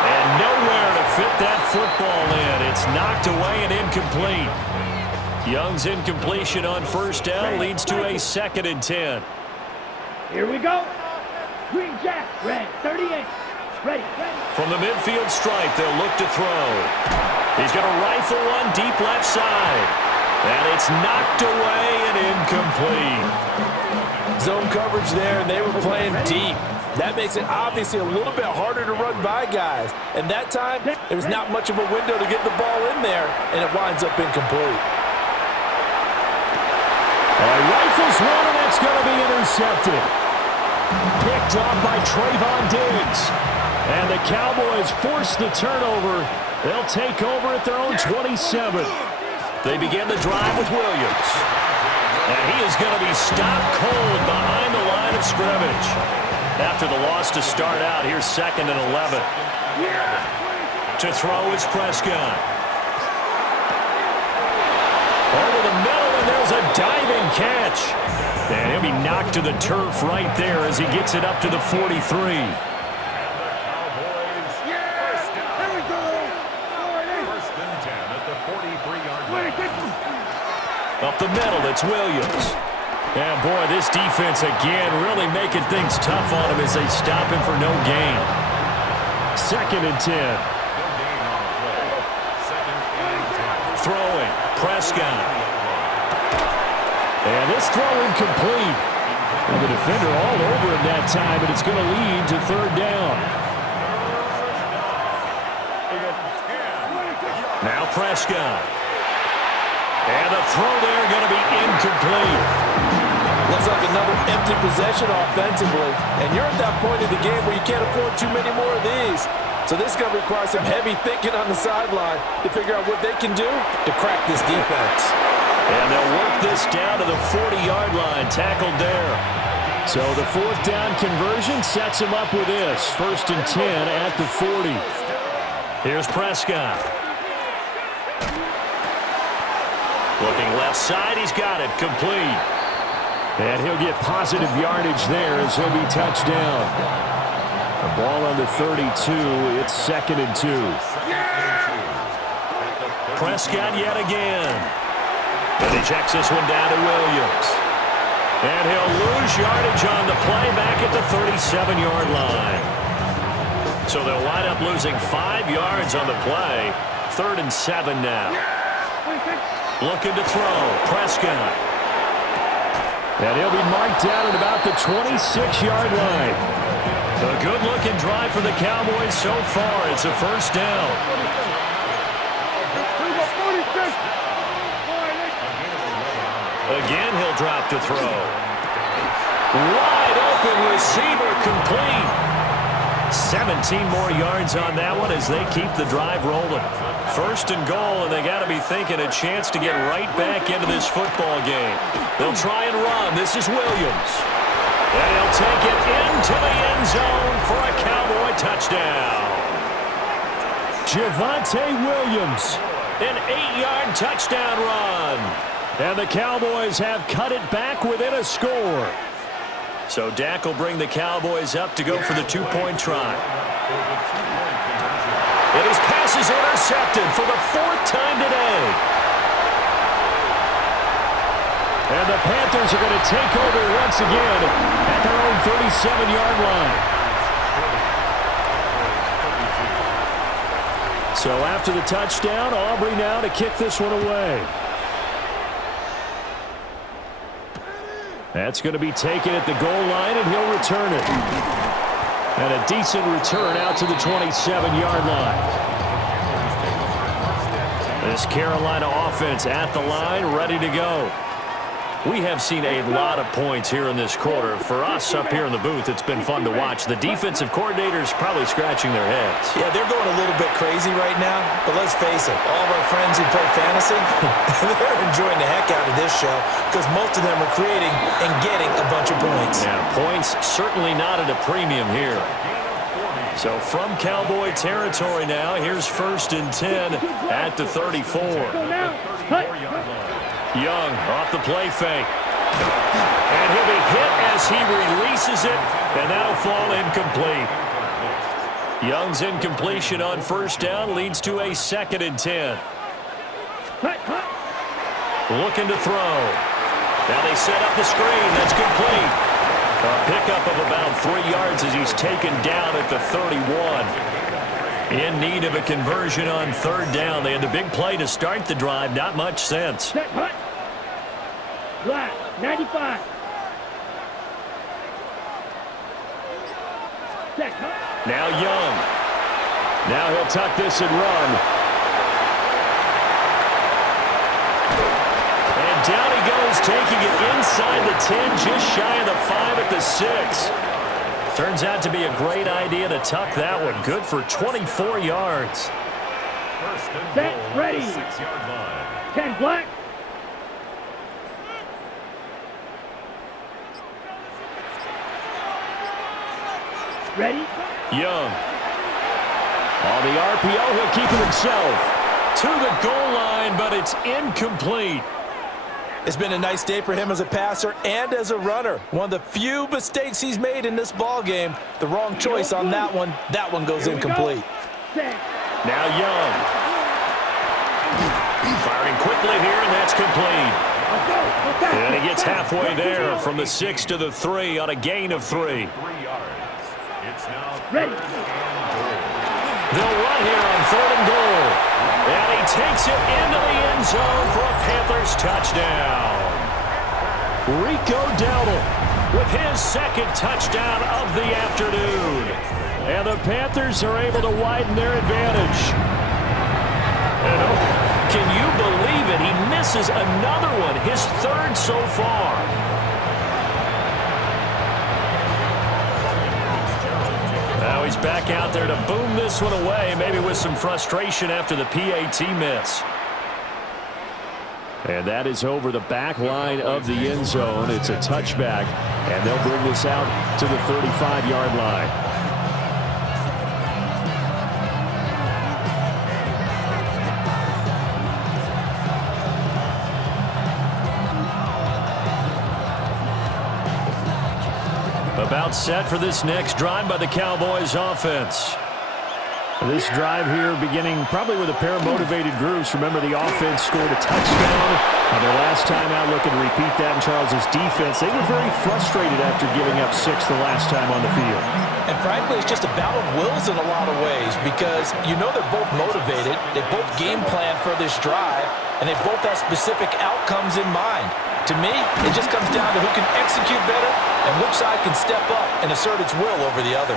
And nowhere to fit that football in. It's knocked away and incomplete. Young's incompletion on first down leads to a 2nd and 10. Here we go. Green Jack, red, 38. Ready. From the midfield stripe, they'll look to throw. He's going to rifle one deep left side. And it's knocked away and incomplete. Zone coverage there, and they were playing deep. That makes it obviously a little bit harder to run by guys. And that time, there was not much of a window to get the ball in there, and it winds up incomplete. Rifles one, and that's going to be intercepted. Picked off by Trayvon Diggs. And the Cowboys force the turnover. They'll take over at their own 27. They begin the drive with Williams. And he is going to be stopped cold behind the line of scrimmage. After the loss to start out, here's 2nd and 11. To throw is Prescott. Over the middle, and there's a diving catch. And he'll be knocked to the turf right there as he gets it up to the 43. 43-yard line. Up the middle, it's Williams. And boy, this defense again really making things tough on him as they stop him for no gain. 2nd and 10. No gain on the play. 2nd and 10. Throwing, Prescott. And this throw incomplete. And the defender all over him that time, and it's going to lead to 3rd down. Now Prescott. And the throw there going to be incomplete. Looks like another empty possession offensively. And you're at that point in the game where you can't afford too many more of these. So this is going to require some heavy thinking on the sideline to figure out what they can do to crack this defense. And they'll work this down to the 40-yard line, tackled there. So the 4th down conversion sets him up with this. 1st and 10 at the 40. Here's Prescott. Looking left side, he's got it, complete. And he'll get positive yardage there as he'll be touched down. The ball on the 32, it's 2nd and 2. Prescott yet again. And he checks this one down to Williams. And he'll lose yardage on the play back at the 37-yard line. So they'll wind up losing 5 yards on the play. 3rd and 7 now. Looking to throw, Prescott. And he'll be marked down at about the 26-yard line. A good-looking drive for the Cowboys so far. It's a 1st down. Again, he'll drop to throw. Wide open receiver, complete. 17 more yards on that one as they keep the drive rolling. 1st and goal, and they got to be thinking a chance to get right back into this football game. They'll try and run. This is Williams. And he'll take it into the end zone for a Cowboy touchdown. Javonte Williams, an 8-yard touchdown run. And the Cowboys have cut it back within a score. So Dak will bring the Cowboys up to go for the 2-point try. And his pass is intercepted for the 4th time today. And the Panthers are going to take over once again at their own 37-yard line. So after the touchdown, Aubrey now to kick this one away. That's going to be taken at the goal line, and he'll return it. And a decent return out to the 27-yard line. This Carolina offense at the line, ready to go. We have seen a lot of points here in this quarter. For us up here in the booth, it's been fun to watch. The defensive coordinators probably scratching their heads. Yeah, they're going a little bit crazy right now, but let's face it, all of our friends who play fantasy, they're enjoying the heck out of this show because most of them are creating and getting a bunch of points. Yeah, points certainly not at a premium here. So from Cowboy territory now, here's 1st and 10 at the 34. Young off the play fake. And he'll be hit as he releases it, and that'll fall incomplete. Young's incompletion on 1st down leads to a 2nd and 10. Looking to throw. Now they set up the screen. That's complete. A pickup of about 3 yards as he's taken down at the 31. In need of a conversion on 3rd down. They had the big play to start the drive. Not much sense. Black, 95. Now Young. Now he'll tuck this and run. And down he goes, taking it inside the 10, just shy of the 5 at the 6. Turns out to be a great idea to tuck that one. Good for 24 yards. Set, ready. 10 black. Ready? Young. On the RPO, he'll keep it himself. To the goal line, but it's incomplete. It's been a nice day for him as a passer and as a runner. One of the few mistakes he's made in this ball game. The wrong choice on that one. That one goes incomplete. Now Young. Firing quickly here, and that's complete. And he gets halfway there from the 6 to the 3 on a gain of 3. 3 yards. It's now Ready. They'll run here on 3rd and goal. And he takes it into the end zone for a Panthers touchdown. Rico Dowdle with his second touchdown of the afternoon. And the Panthers are able to widen their advantage. And can you believe it? He misses another one, his 3rd so far. Now he's back out there to boom this one away, maybe with some frustration after the PAT miss. And that is over the back line of the end zone. It's a touchback, and they'll bring this out to the 35-yard line. About set for this next drive by the Cowboys offense. This drive here beginning probably with a pair of motivated groups. Remember, the offense scored a touchdown on their last time out. Looking to repeat that in Charles's defense. They were very frustrated after giving up 6 the last time on the field. And frankly, it's just a battle of wills in a lot of ways because you know they're both motivated. They both game plan for this drive, and they both have specific outcomes in mind. To me, it just comes down to who can execute better and which side can step up and assert its will over the other.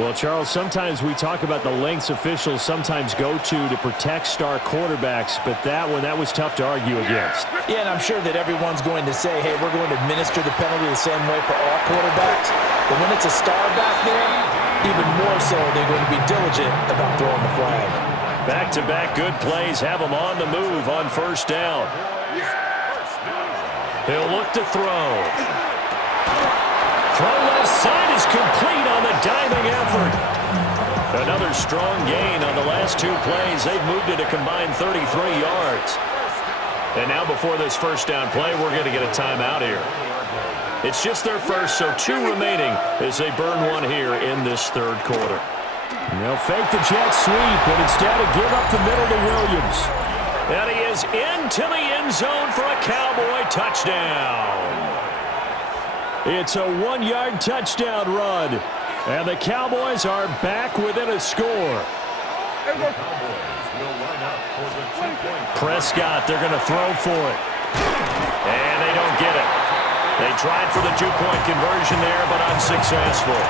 Well, Charles, sometimes we talk about the lengths officials sometimes go to protect star quarterbacks, but that was tough to argue against. Yeah, and I'm sure that everyone's going to say, hey, we're going to administer the penalty the same way for all quarterbacks. But when it's a star back there, even more so, they're going to be diligent about throwing the flag. Back-to-back good plays have him on the move on 1st down. He'll look to throw. Throw left side is complete on the diving effort. Another strong gain on the last 2 plays. They've moved it a combined 33 yards. And now before this 1st down play, we're going to get a timeout here. It's just their first, so 2 remaining as they burn one here in this 3rd quarter. They'll fake the jet sweep, but instead of give up the middle to Williams. And he is into the end zone for a Cowboy touchdown. It's a 1-yard touchdown run. And the Cowboys are back within a score. Prescott, they're going to throw for it. And they don't get it. They tried for the 2-point conversion there, but unsuccessful.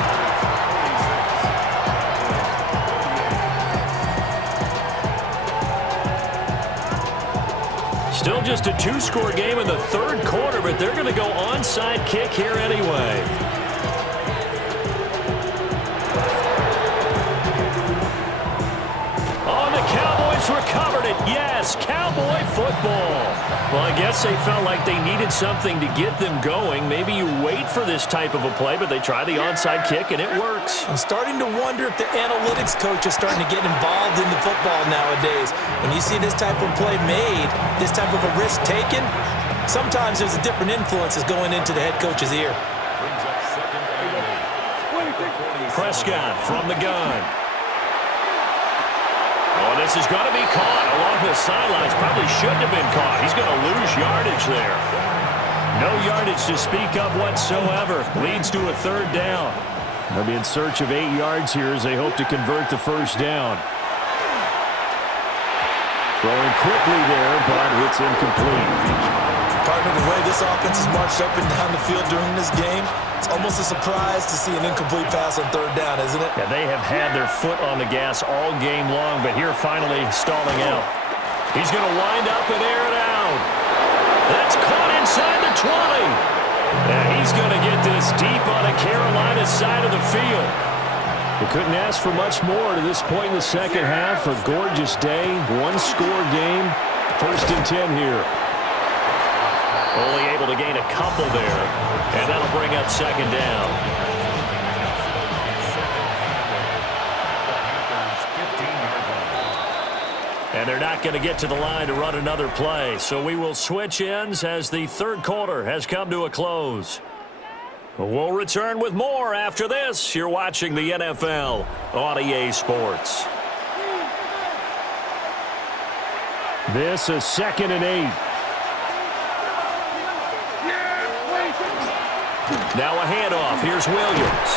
Still just a 2-score game in the 3rd quarter, but they're going to go onside kick here anyway. Oh, the Cowboys recovered it. Yes, Cowboy football. Well, I guess they felt like they needed something to get them going. Maybe you wait for this type of a play, but they try the onside kick, and it works. I'm starting to wonder if the analytics coach is starting to get involved in the football nowadays. When you see this type of play made, this type of a risk taken, sometimes there's a different influences going into the head coach's ear. Prescott from the gun. Oh, this is going to be caught along the sidelines. Probably shouldn't have been caught. He's going to lose yardage there. No yardage to speak of whatsoever. Leads to a 3rd down. They'll be in search of 8 yards here as they hope to convert the 1st down. Throwing quickly there, but it's incomplete. Partner, the way this offense has marched up and down the field during this game, it's almost a surprise to see an incomplete pass on 3rd down, isn't it? Yeah, they have had their foot on the gas all game long, but here finally stalling out. He's going to wind up and air it out. That's caught inside the 20. And he's going to get this deep on the Carolina side of the field. They couldn't ask for much more to this point in the 2nd half. A gorgeous day, 1-score game. 1st and 10 here. Only able to gain a couple there, and that'll bring up 2nd down. And they're not going to get to the line to run another play, so we will switch ends as the 3rd quarter has come to a close. We'll return with more after this. You're watching the NFL on EA Sports. This is 2nd and 8. Now a handoff. Here's Williams.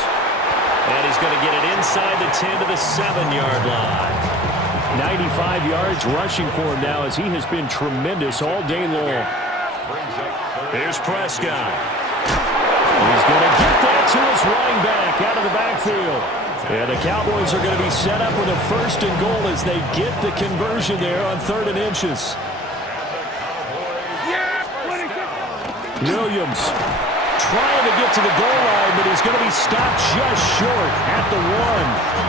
And he's going to get it inside the 10 to the 7-yard line. 95 yards rushing for him now as he has been tremendous all day long. Here's Prescott. He's going to get that to his running back out of the backfield. And the Cowboys are going to be set up with a 1st and goal as they get the conversion there on 3rd and inches. Williams trying to get to the goal line, but he's going to be stopped just short at the 1.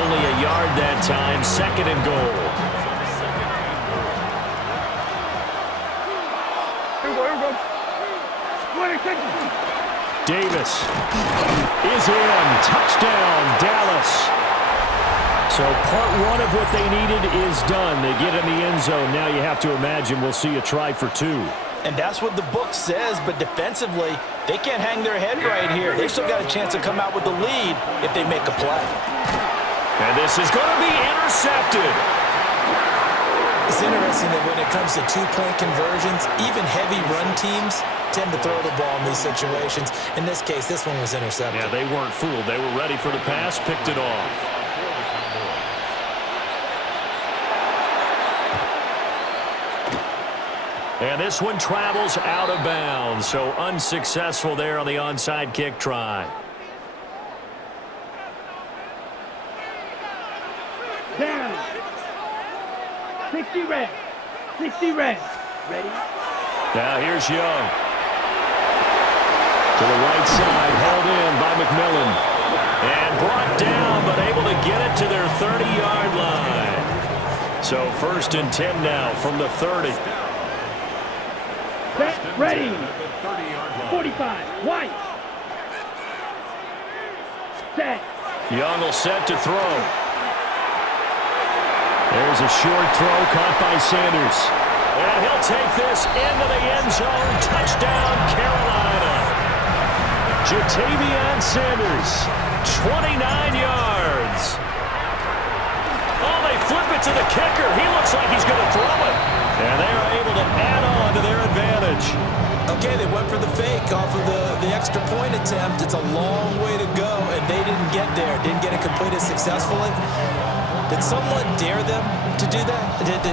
Only a yard that time, 2nd and goal. Davis is in. Touchdown, Dallas. So part 1 of what they needed is done. They get in the end zone. Now you have to imagine we'll see a try for 2. And that's what the book says, but defensively, they can't hang their head right here. They still got a chance to come out with the lead if they make a play. And this is going to be intercepted. It's interesting that when it comes to 2-point conversions, even heavy run teams tend to throw the ball in these situations. In this case, this one was intercepted. Yeah, they weren't fooled. They were ready for the pass, picked it off. And this one travels out of bounds, so unsuccessful there on the onside kick try. Down. 60 red. 60 red. Ready? Now here's Young. To the right side, held in by McMillan. And brought down, but able to get it to their 30-yard line. So 1st and 10 now from the 30. Set, ready. 45, white. Set. Young will set to throw. There's a short throw caught by Sanders. And he'll take this into the end zone. Touchdown, Carolina. Jatavion Sanders, 29 yards. Oh, they flip it to the kicker. He looks like he's going to throw it. And they are able to add on to their advantage. Okay, they went for the fake off of the extra point attempt. It's a long way to go, and they didn't get there. Didn't get it completed successfully. Did someone dare them to do that?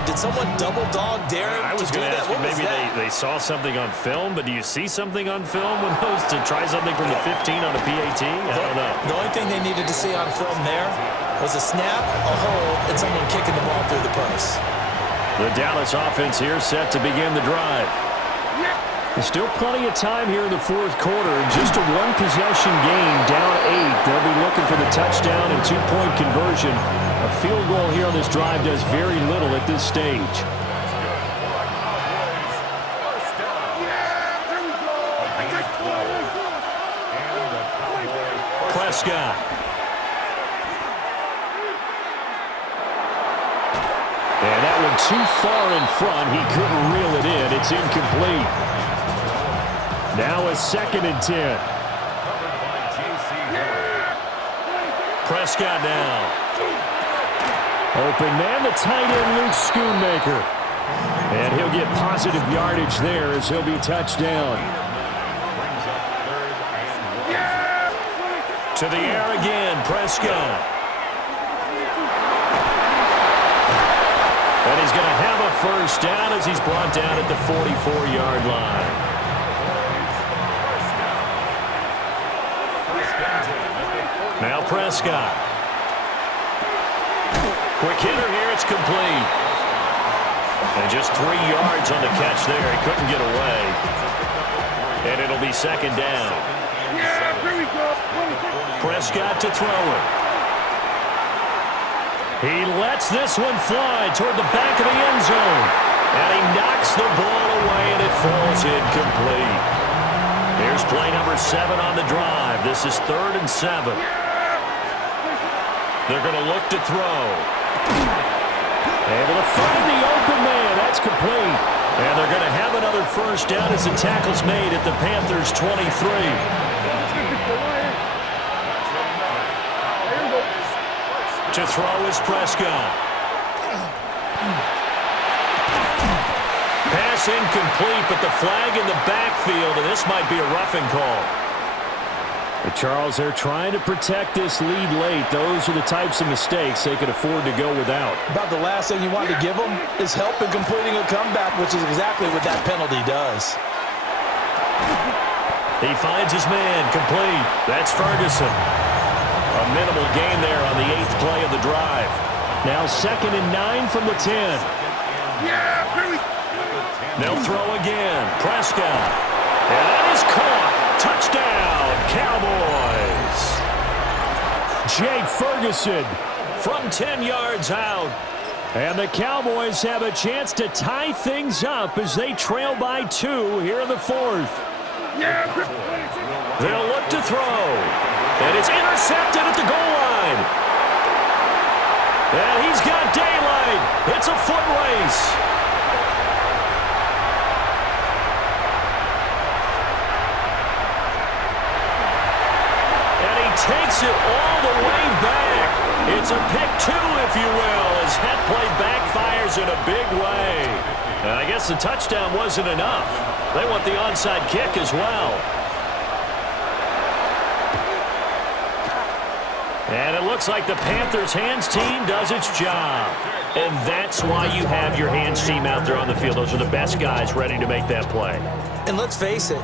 Did someone double dog dare them I was to do going to that? ask you, maybe they saw something on film, but do you see something on film with those to try something from the 15 on a PAT? I don't know. The only thing they needed to see on film there was a snap, a hold, and someone kicking the ball through the post. The Dallas offense here set to begin the drive. There's still plenty of time here in the 4th quarter. Just a 1-possession game, down 8. They'll be looking for the touchdown and 2-point conversion. A field goal here on this drive does very little at this stage. Prescott. And that one too far in front. He couldn't reel it in. It's incomplete. Now a 2nd and 10. Prescott now. Open man, the tight end, Luke Schoonmaker. And he'll get positive yardage there as he'll be touched down. To the air again, Prescott. And he's going to have a first down as he's brought down at the 44-yard line. Now Prescott. Quick hitter here, it's complete. And just 3 yards on the catch there. He couldn't get away. And it'll be 2nd down. Prescott to throw it. He lets this one fly toward the back of the end zone. And he knocks the ball away, and it falls incomplete. Here's play number 7 on the drive. This is 3rd and 7. They're going to look to throw. Able to find the open man. That's complete. And they're going to have another first down as the tackle's made at the Panthers' 23. To throw is Prescott. pass incomplete, but the flag in the backfield, and this might be a roughing call. Charles, they're trying to protect this lead late. Those are the types of mistakes they could afford to go without. About the last thing you want to give them is help in completing a comeback, which is exactly what that penalty does. He finds his man, complete. That's Ferguson. A minimal gain there on the 8th play of the drive. Now 2nd and 9 from the 10. They'll throw again. Prescott. And that is caught. Touchdown, Cowboys. Jake Ferguson From 10 yards out. And the Cowboys have a chance to tie things up as they trail by 2 here in the 4th. They'll look to throw. And it's intercepted at the goal line. And he's got daylight. It's a foot race. And he takes it all the way back. It's a pick 2, if you will, as that play backfires in a big way. And I guess the touchdown wasn't enough. They want the onside kick as well. And it looks like the Panthers' hands team does its job. And that's why you have your hands team out there on the field. Those are the best guys ready to make that play. And let's face it,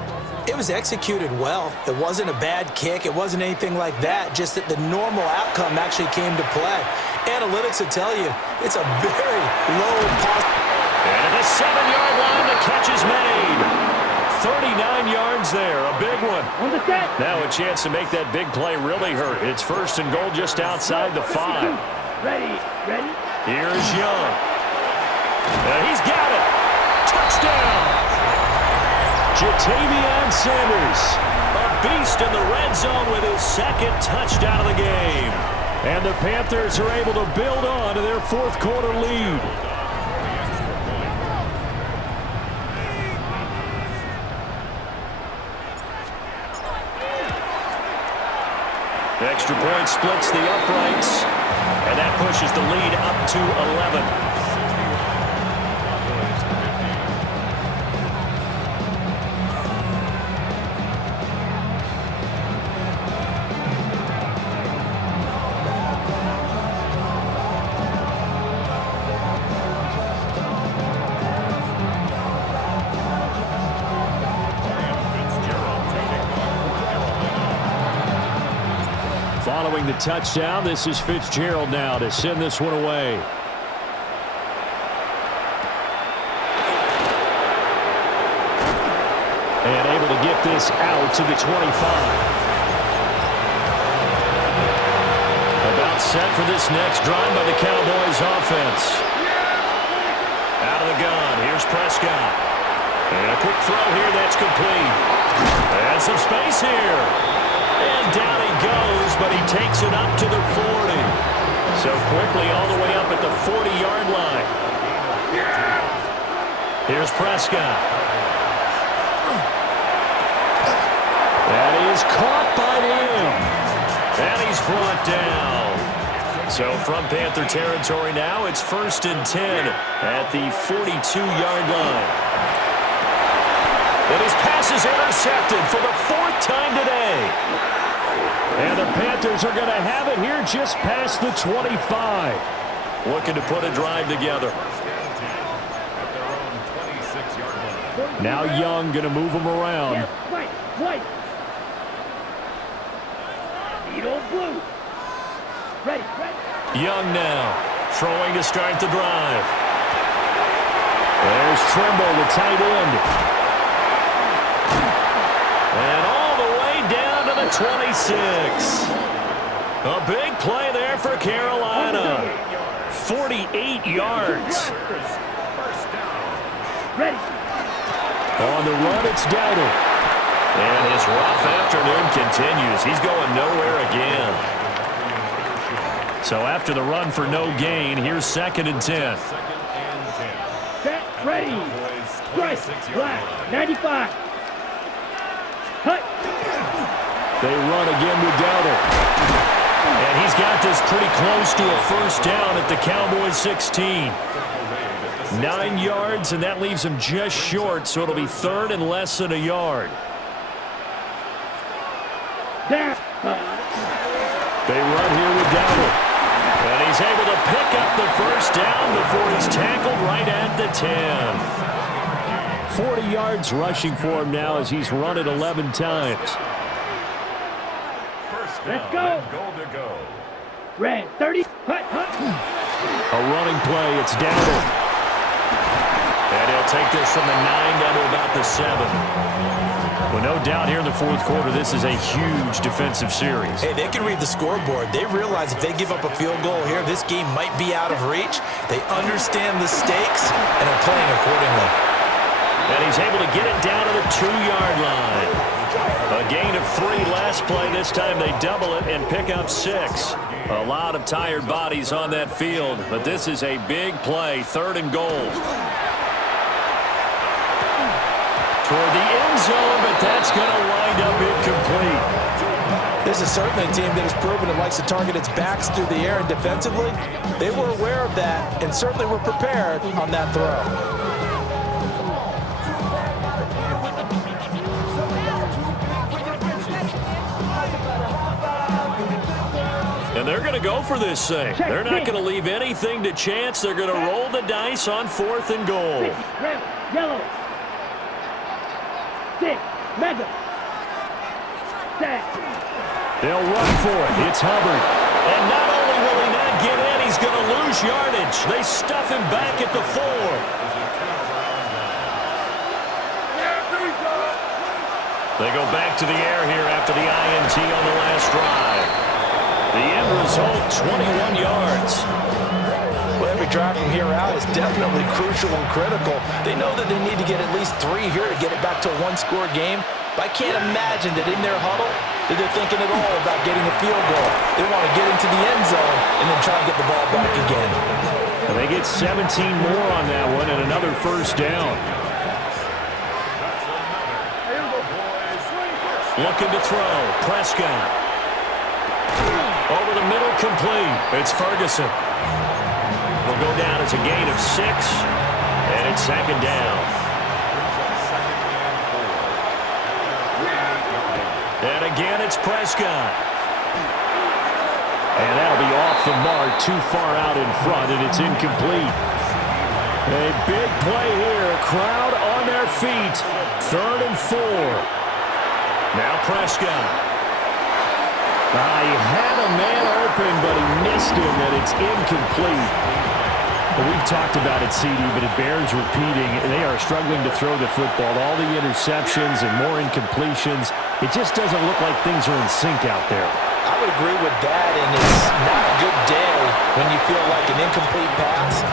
it was executed well. It wasn't a bad kick. It wasn't anything like that, just that the normal outcome actually came to play. Analytics will tell you it's a very low possibility. And at the 7-yard line, the catch is made. 39 yards there, a big one. On the set. Now a chance to make that big play really hurt. It's 1st and goal just outside the 5. Ready. Here's Young. And he's got it. Touchdown. Jatavion Sanders, a beast in the red zone with his 2nd touchdown of the game. And the Panthers are able to build on to their 4th quarter lead. Extra point splits the uprights, and that pushes the lead up to 11. Following the touchdown, this is Fitzgerald now to send this one away. And able to get this out to the 25. About set for this next drive by the Cowboys offense. Out of the gun, here's Prescott. And a quick throw here that's complete. And some space here. And down he goes, but he takes it up to the 40. So quickly all the way up at the 40-yard line. Here's Prescott. That is caught by Lamb. And he's brought down. So from Panther territory now, it's 1st and 10 at the 42-yard line. And his pass is intercepted for the 4th time today. And the Panthers are going to have it here just past the 25. Looking to put a drive together. Now Young going to move them around. White. Needle blue. Ready. Young now, throwing to start the drive. There's Trimble, the tight end. And all the way down to the 26. A big play there for Carolina. 48 yards. Ready. On the run, it's Dowdle. And his rough afternoon continues. He's going nowhere again. So after the run for no gain, here's 2nd and 10. Set. Ready. Strike. Black. 95. Cut. They run again with Dowdle. And he's got this pretty close to a 1st down at the Cowboys 16. 9 yards, and that leaves him just short, so it'll be 3rd and less than a yard. They run here with Dowdle. And he's able to pick up the first down before he's tackled right at the 10. 40 yards rushing for him now as he's run it 11 times. Let's go. Goal to go. Red 30. Hut, hut. A running play. It's Dowdle. And he'll take this from the 9 down to about the 7. Well, no doubt here in the fourth quarter, this is a huge defensive series. Hey, they can read the scoreboard. They realize if they give up a field goal here, this game might be out of reach. They understand the stakes and are playing accordingly. And he's able to get it down to the 2-yard line. A gain of 3 last play. This time they double it and pick up 6. A lot of tired bodies on that field, but this is a big play, 3rd and goal. Toward the end zone, but that's going to wind up incomplete. This is certainly a team that has proven it likes to target its backs through the air, and defensively, they were aware of that and certainly were prepared on that throw. And they're going to go for this thing. They're not going to leave anything to chance. They're going to roll the dice on 4th and goal. Red, yellow. 6, mega. 7. They'll run for it. It's Hubbard. And not only will he not get in, he's going to lose yardage. They stuff him back at the 4. They go back to the air here after the INT on the last drive. The end result, 21 yards. Well, every drive from here out is definitely crucial and critical. They know that they need to get at least 3 here to get it back to a 1-score game. But I can't imagine that in their huddle that they're thinking at all about getting a field goal. They want to get into the end zone and then try and get the ball back again. And they get 17 more on that one and another first down. Looking to throw. Prescott. Over the middle, complete. It's Ferguson. Will go down as a gain of 6, and it's 2nd down. And again, it's Prescott. And that'll be off the mark, too far out in front, and it's incomplete. A big play here. Crowd on their feet. 3rd and 4. Now Prescott. He had a man open, but he missed him, and it's incomplete. Well, we've talked about it, CD, but it bears repeating. They are struggling to throw the football. All the interceptions and more incompletions. It just doesn't look like things are in sync out there. I would agree with that, and it's not a good day when you feel like an incomplete pass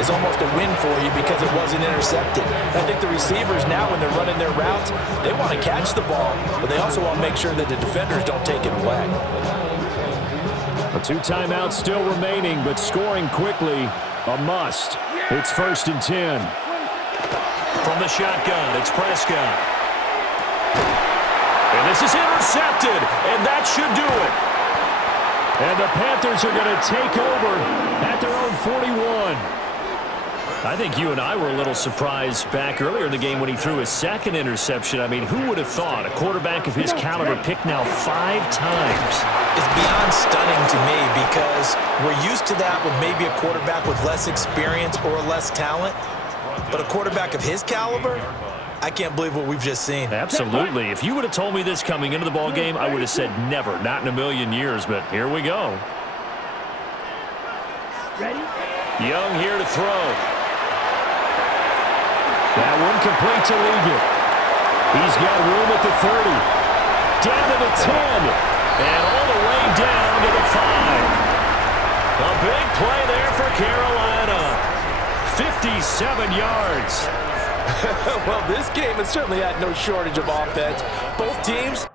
is almost a win for you because it wasn't intercepted. I think the receivers now, when they're running their routes, they want to catch the ball, but they also want to make sure that the defenders don't take it away. 2 timeouts still remaining, but scoring quickly, a must. It's 1st and 10. From the shotgun, it's Prescott. And this is intercepted, and that should do it. And the Panthers are going to take over at their own 41. I think you and I were a little surprised back earlier in the game when he threw his 2nd interception. I mean, who would have thought a quarterback of his caliber picked now 5 times? It's beyond stunning to me because we're used to that with maybe a quarterback with less experience or less talent. But a quarterback of his caliber, I can't believe what we've just seen. Absolutely. If you would have told me this coming into the ball game, I would have said never, not in a million years. But here we go. Ready? Young here to throw. That one complete to Ligon. He's got room at the 30. Down to the 10. And all the way down to the 5. A big play there for Carolina. 57 yards. Well, this game has certainly had no shortage of offense. Both teams